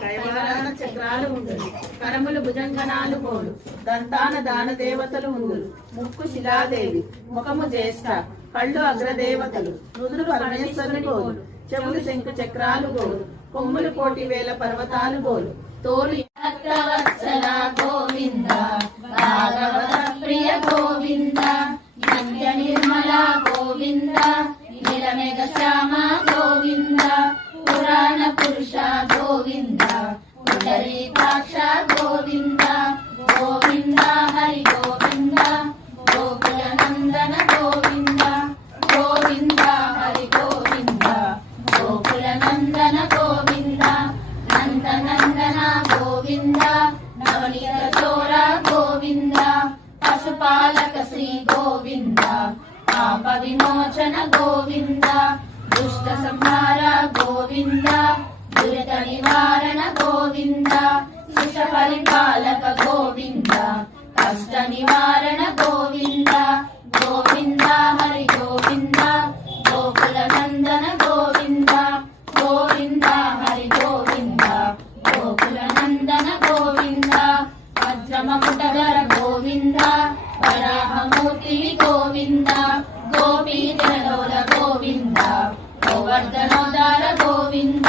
కైవారాన చక్రాలు ఉండును, కరములు భుజంగనాలు కోలు, దంతాన దాన దేవతలు ఉందురు, ముక్కు శిలాదేవి, ముఖము జ్యేష్ఠ, కళ్ళు అగ్రదేవతలు, నుదురు పరమేశ్వరుని గోలు, చెవులు శంకు చక్రాలు గోలు, కొమ్ములు కోటి వేల పర్వతాలు గోలు, తోలు గోవింద భాగవత ప్రియ గోవింద నిత్య నిర్మల గోవింద నిరమేఘ శ్యామ గోవింద పురాణ పురుష గోవింద పుండరీకాక్ష గోవింద గోవింద హరి గోవింద గోకుల నందన గోవింద గోవింద హరి గోవింద గోకుల నందన గోవింద నందనందన గోవింద నవనీత చోర గోవింద పశుపాలక శ్రీ గోవింద పాప విమోచన గోవింద దుష్ట సంహార గోవింద దురిత నివారణ గోవింద శిష పరిపాలక గోవింద కష్ట నివారణ గోవింద గోవింద హరి గోవింద గోకుల నందన గోవింద గోవింద హరి గోవింద గోకుల నందన గోవింద వజ్రమకుటధర గోవింద వరాహమూర్తి గోవింద గోపీ జనలోల గోవింద గోవర్ధనోదార గోవింద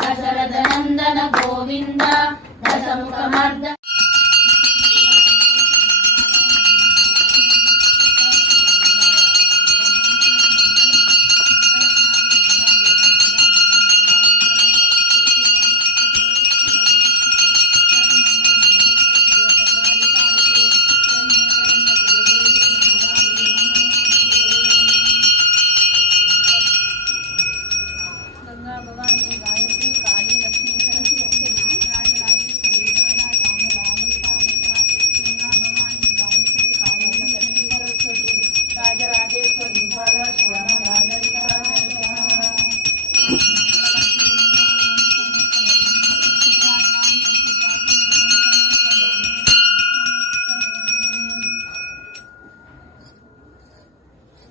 దశరథ నందన గోవింద దశముఖమర్ద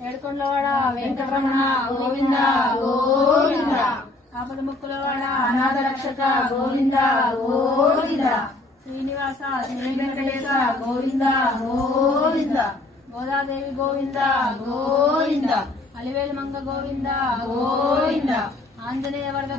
ఏడుకొండలవాడ వెంకటరమణ గోవింద గోవింద ఆపద ముక్కులవాడ అనాథ రక్షక గోవింద గోవింద శ్రీనివాస శ్రీ వెంకటేశ గోవింద గోవింద గోదాదేవి గోవింద గోవింద అలివేలు మంగ గోవింద గోవింద ఆంజనేయ వర్గ